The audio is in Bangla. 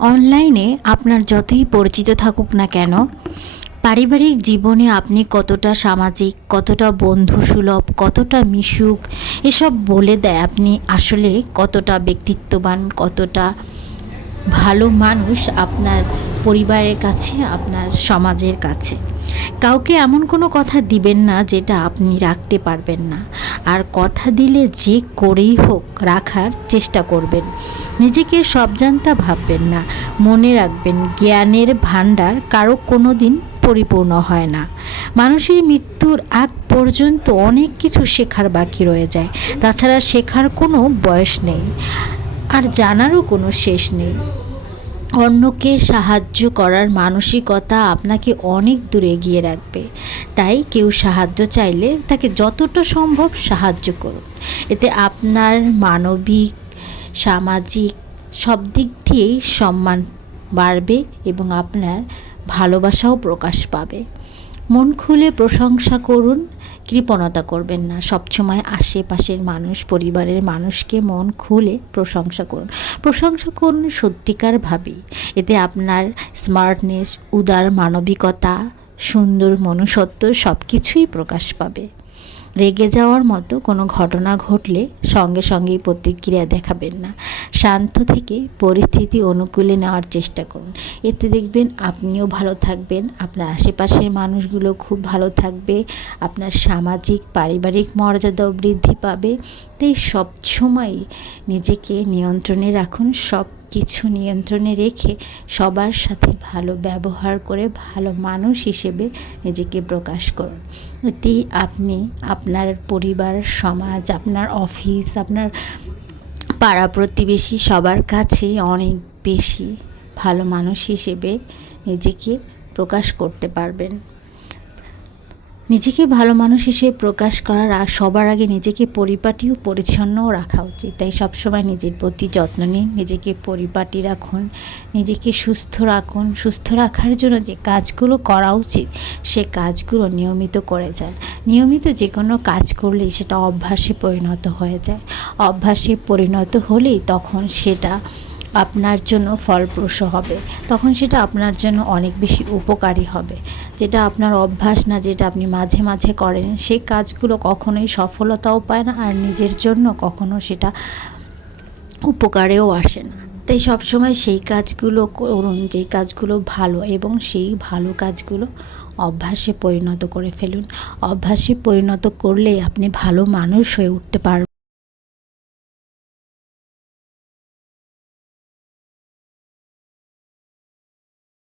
অনলাইনে আপনার যতই পরিচিত থাকুক না কেন, পারিবারিক জীবনে আপনি কতটা সামাজিক, কতটা বন্ধুসুলভ, কতটা মিশুক, এসব বলে দেয় আপনি আসলে কতটা ব্যক্তিত্ববান, কতটা ভালো মানুষ আপনার পরিবারের কাছে, আপনার সমাজের কাছে। কাউকে এমন কোনো কথা দিবেন না যেটা আপনি রাখতে পারবেন না। আর কথা দিলে যে করেই হোক রাখার চেষ্টা করবেন। নিজেকে সব জানতা ভাববেন না। মনে রাখবেন, জ্ঞানের ভাণ্ডার কারও কোনো দিন পরিপূর্ণ হয় না। মানুষের মৃত্যুর আগ পর্যন্ত অনেক কিছু শেখার বাকি রয়ে যায়। তাছাড়া শেখার কোনো বয়স নেই। আর জানারও কোনো শেষ নেই। অন্যকে সাহায্য করার মানসিকতা আপনাকে অনেক দূর এগিয়ে রাখবে। তাই কেউ সাহায্য চাইলে তাকে যতটা সম্ভব সাহায্য করুন। এতে আপনার মানবিক, সামাজিক সব দিক দিয়েই সম্মান বাড়বে এবং আপনার ভালোবাসাও প্রকাশ পাবে। মন খুলে প্রশংসা করুন কৃপণতা করবেন না। সবসময় আশেপাশের মানুষ, পরিবারের মানুষকে মন খুলে প্রশংসা করুন। প্রশংসা করুন সত্যিকারভাবেই এতে আপনার স্মার্টনেস উদার মানবিকতা, সুন্দর মনুষ্যত্ব সব কিছুই প্রকাশ পাবে। রেগে যাওয়ার মতো কোনো ঘটনা ঘটলে সঙ্গে সঙ্গেই প্রতিক্রিয়া দেখাবেন না। শান্ত থেকে পরিস্থিতি অনুকূলে নেওয়ার চেষ্টা করুন। এতে দেখবেন আপনিও ভালো থাকবেন, আপনার আশেপাশের মানুষগুলো খুব ভালো থাকবে, আপনার সামাজিক, পারিবারিক মর্যাদাও বৃদ্ধি পাবে। তাই সবসময় নিজেকে নিয়ন্ত্রণে রাখুন, সব কিছু নিয়ন্ত্রণে রেখে সবার সাথে ভালো ব্যবহার করে ভালো মানুষ হিসেবে নিজেকে প্রকাশ করুন। এতেই আপনি আপনার পরিবার, সমাজ, আপনার অফিস আপনার পাড়া প্রতিবেশী সবার কাছে অনেক বেশি ভালো মানুষ হিসেবে নিজেকে প্রকাশ করতে পারবেন। নিজেকে ভালো মানুষ হিসেবে প্রকাশ করার সবার আগে নিজেকে পরিপাটি ও পরিচ্ছন্নও রাখা উচিত। তাই সবসময় নিজের প্রতি যত্ন নিন, নিজেকে পরিপাটি রাখুন, নিজেকে সুস্থ রাখুন। সুস্থ রাখার জন্য যে কাজগুলো করা উচিত, সে কাজগুলো নিয়মিত করে যান। নিয়মিত যে কোনো কাজ করলেই সেটা অভ্যাসে পরিণত হয়ে যায়। অভ্যাসে পরিণত হলেই তখন সেটা আপনার জন্য ফলপ্রসূ হবে। তখন সেটা আপনার জন্য অনেক বেশি উপকারী হবে। যেটা আপনার অভ্যাস না, যেটা আপনি মাঝে মাঝে করেন, সেই কাজগুলো কখনোই সফলতাও পায় না আর নিজের জন্য কখনো সেটা উপকারেও আসে না। তাই সবসময় সেই কাজগুলো করুন, যেই কাজগুলো ভালো এবং সেই ভালো কাজগুলো অভ্যাসে পরিণত করে ফেলুন। অভ্যাসে পরিণত করলেই আপনি ভালো মানুষ হয়ে উঠতে পারবেন।